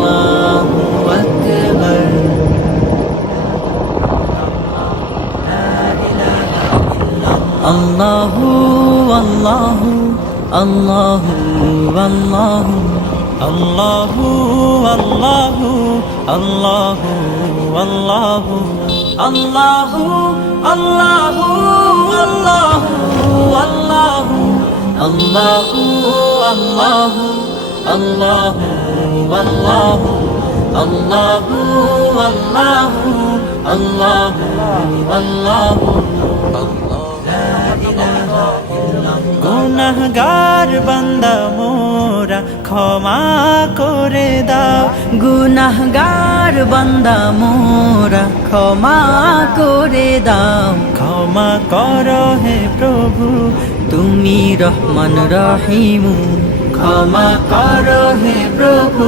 আল্লাহু আকবার। আল্লাহু আল্লাহু আল্লাহু আল্লাহু আল্লাহু আল্লাহু আল্লাহু আল্লাহু আল্লাহু আল্লাহু আল্লাহু আল্লাহু আল্লাহু আল্লাহু আল্লাহু আল্লাহু আল্লাহু আল্লাহু আল্লাহু গুনাহগার বান্দা মোরা ক্ষমা করে দাও, গুনাহগার বান্দা মোরা ক্ষমা করে দাও। ক্ষমা করো হে প্রভু তুমি রহমান রহিম, ক্ষমা করো হে প্রভু।